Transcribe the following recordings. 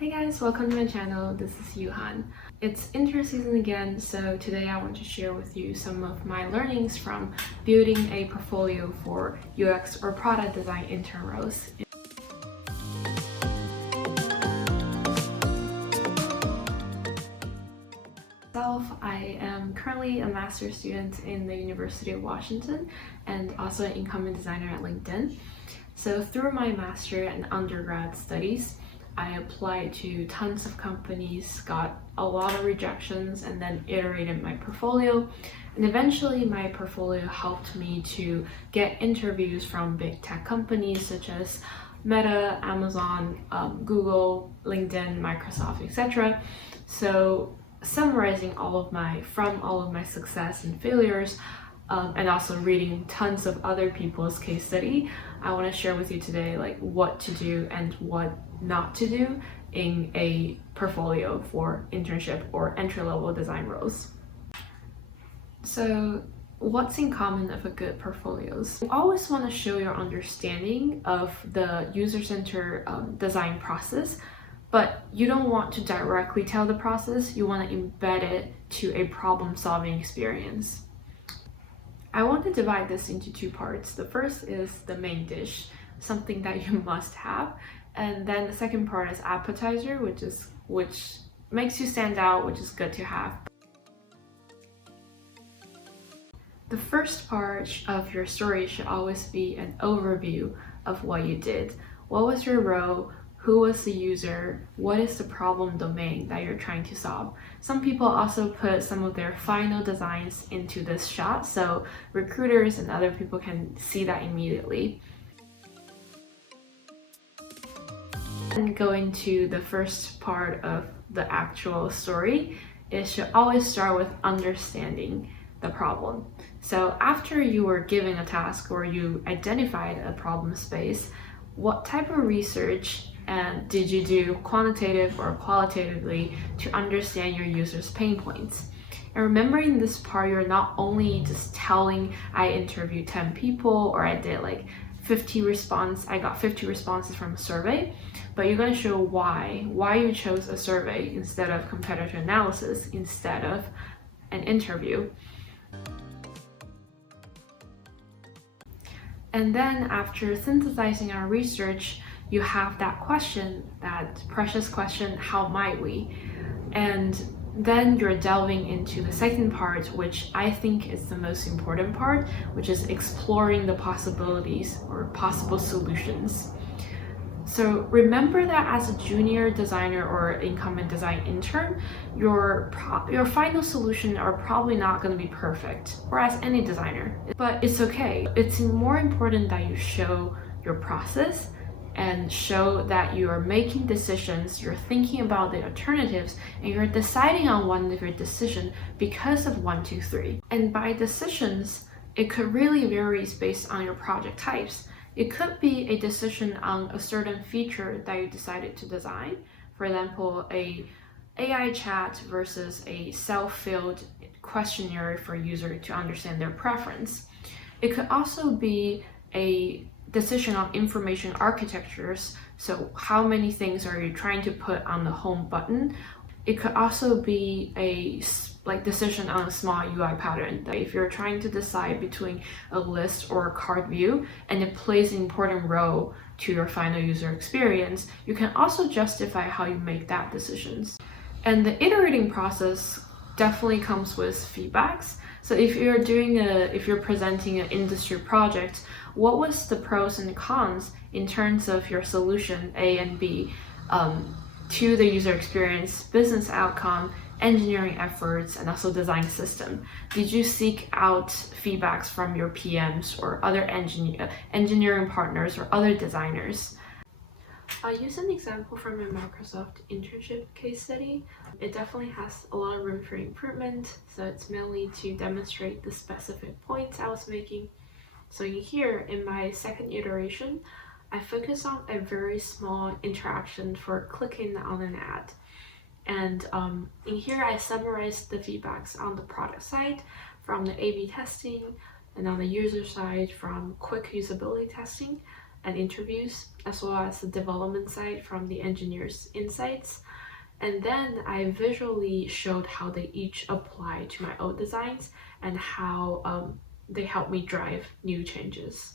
Hey guys, welcome to my channel. This is Yuhan. It's intern season again, so today I want to share with you some of my learnings from building a portfolio for UX or product design intern roles. I am currently a master's student in the University of Washington and also an incoming designer at LinkedIn. So through my master and undergrad studies, I applied to tons of companies, got a lot of rejections, and then iterated my portfolio. And eventually my portfolio helped me to get interviews from big tech companies such as Meta, Amazon, Google, LinkedIn, Microsoft, etc. So summarizing all of my success and failures, and also reading tons of other people's case study, I want to share with you today what to do and what not to do in a portfolio for internship or entry-level design roles. So what's in common of a good portfolios? You always want to show your understanding of the user-centered design process, but you don't want to directly tell the process. You want to embed it to a problem-solving experience. I want to divide this into two parts. The first is the main dish, something that you must have, and then the second part is appetizer, which makes you stand out, which is good to have. The first part of your story should always be an overview of what you did. What was your role? Who was the user? What is the problem domain that you're trying to solve? Some people also put some of their final designs into this shot, so recruiters and other people can see that immediately. And going to the first part of the actual story, it should always start with understanding the problem. So after you were given a task or you identified a problem space, what type of research did you do, quantitative or qualitatively, to understand your users' pain points? And remembering this part, you're not only just telling I interviewed 10 people or I did I got 50 responses from a survey, but you're going to show why you chose a survey instead of competitor analysis, instead of an interview. And then after synthesizing our research, you have that question, that precious question, how might we? And then you're delving into the second part, which I think is the most important part, which is exploring the possibilities or possible solutions. So remember that as a junior designer or incoming design intern, your final solution are probably not going to be perfect, or as any designer, but it's okay. It's more important that you show your process and show that you are making decisions, you're thinking about the alternatives, and you're deciding on one of your decisions because of 1, 2, 3. And by decisions, it could really vary based on your project types. It could be a decision on a certain feature that you decided to design. For example, a AI chat versus a self-filled questionnaire for user to understand their preference. It could also be a decision on information architectures. So how many things are you trying to put on the home button? It could also be a decision on a small UI pattern. If you're trying to decide between a list or a card view and it plays an important role to your final user experience, you can also justify how you make that decisions. And the iterating process definitely comes with feedbacks. So if you're presenting an industry project, what was the pros and cons in terms of your solution A and B to the user experience, business outcome, engineering efforts, and also design system? Did you seek out feedbacks from your PMs or other engineering partners or other designers? I'll use an example from my Microsoft internship case study. It definitely has a lot of room for improvement, so it's mainly to demonstrate the specific points I was making. So here, in my second iteration, I focus on a very small interaction for clicking on an ad. And in here, I summarized the feedbacks on the product side from the A/B testing, and on the user side from quick usability testing. and interviews, as well as the development side from the engineers' insights. And then I visually showed how they each apply to my old designs and how they help me drive new changes.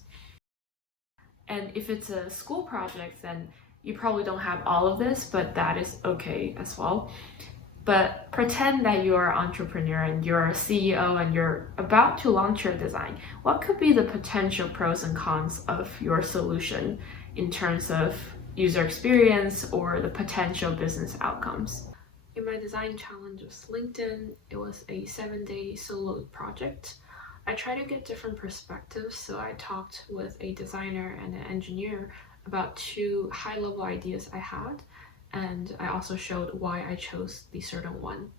And if it's a school project, then you probably don't have all of this, but that is okay as well. But pretend that you're an entrepreneur and you're a CEO and you're about to launch your design. What could be the potential pros and cons of your solution in terms of user experience or the potential business outcomes? In my design challenge with LinkedIn, it was a 7-day solo project. I tried to get different perspectives, so I talked with a designer and an engineer about 2 high-level ideas I had, and I also showed why I chose the certain one.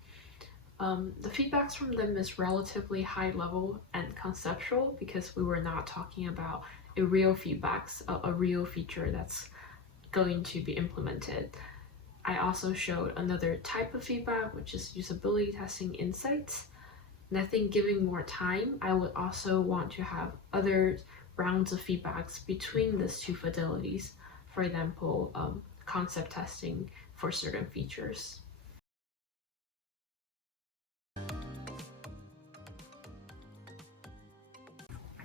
The feedbacks from them is relatively high level and conceptual because we were not talking about a real a real feature that's going to be implemented. I also showed another type of feedback, which is usability testing insights. And I think giving more time, I would also want to have other rounds of feedbacks between these 2 fidelities. For example, concept testing for certain features.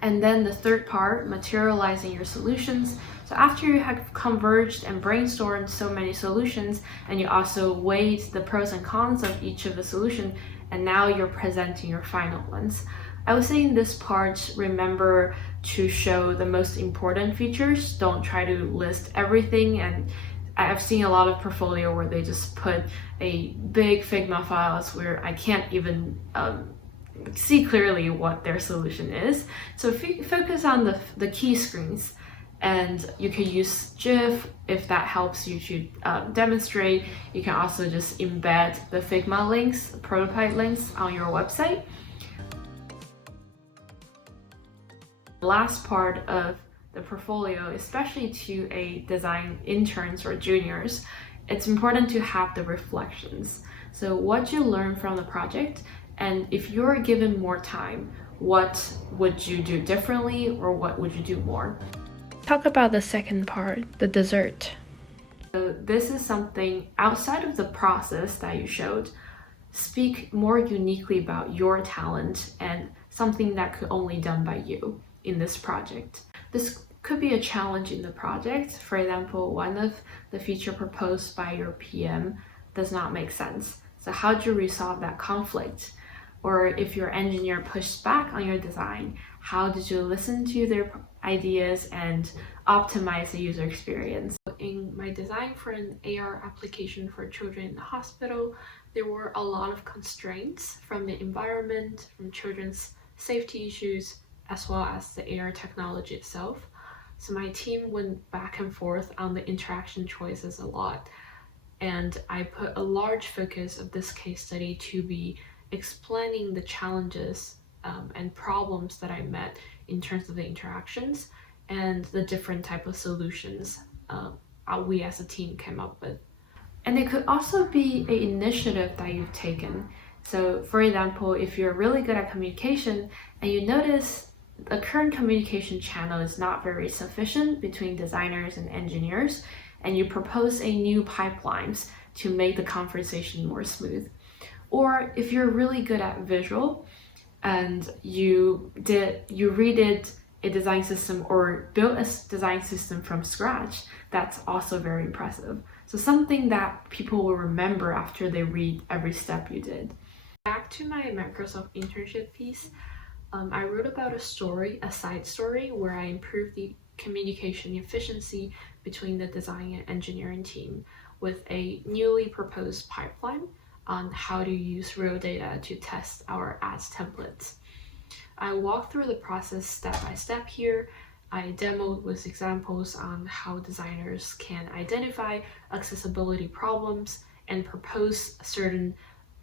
And then the third part, materializing your solutions. So after you have converged and brainstormed so many solutions, and you also weighed the pros and cons of each of the solution, and now you're presenting your final ones. I would say in this part, remember to show the most important features. Don't try to list everything. And I've seen a lot of portfolio where they just put a big Figma files where I can't even see clearly what their solution is. So focus on the key screens, and you can use GIF if that helps you to demonstrate. You can also just embed the Figma links, prototype links on your website. The last part of the portfolio, especially to a design interns or juniors, it's important to have the reflections. So what you learn from the project, and if you're given more time, what would you do differently or what would you do more? Talk about the second part, the dessert. So this is something outside of the process that you showed. Speak more uniquely about your talent and something that could only be done by you in this project. This could be a challenge in the project. For example, one of the feature proposed by your PM does not make sense. So how do you resolve that conflict? Or if your engineer pushed back on your design, how did you listen to their ideas and optimize the user experience? In my design for an AR application for children in the hospital, there were a lot of constraints from the environment, from children's safety issues, as well as the AR technology itself. So my team went back and forth on the interaction choices a lot. And I put a large focus of this case study to be explaining the challenges and problems that I met in terms of the interactions and the different type of solutions we as a team came up with. And it could also be an initiative that you've taken. So for example, if you're really good at communication and you notice the current communication channel is not very sufficient between designers and engineers, and you propose a new pipelines to make the conversation more smooth. Or if you're really good at visual and you redid a design system or built a design system from scratch, that's also very impressive. So something that people will remember after they read every step you did. Back to my Microsoft internship piece, I wrote about a side story where I improved the communication efficiency between the design and engineering team with a newly proposed pipeline on how to use real data to test our ads templates. I walked through the process step by step here. I demoed with examples on how designers can identify accessibility problems and propose certain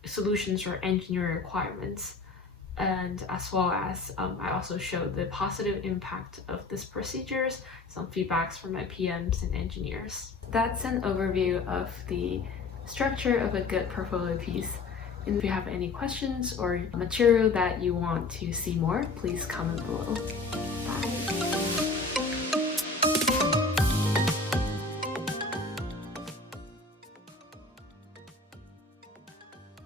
solutions or engineering requirements. And as well as I also showed the positive impact of these procedures, some feedbacks from my PMs and engineers. That's an overview of the structure of a good portfolio piece. And if you have any questions or material that you want to see more, please comment below. Bye.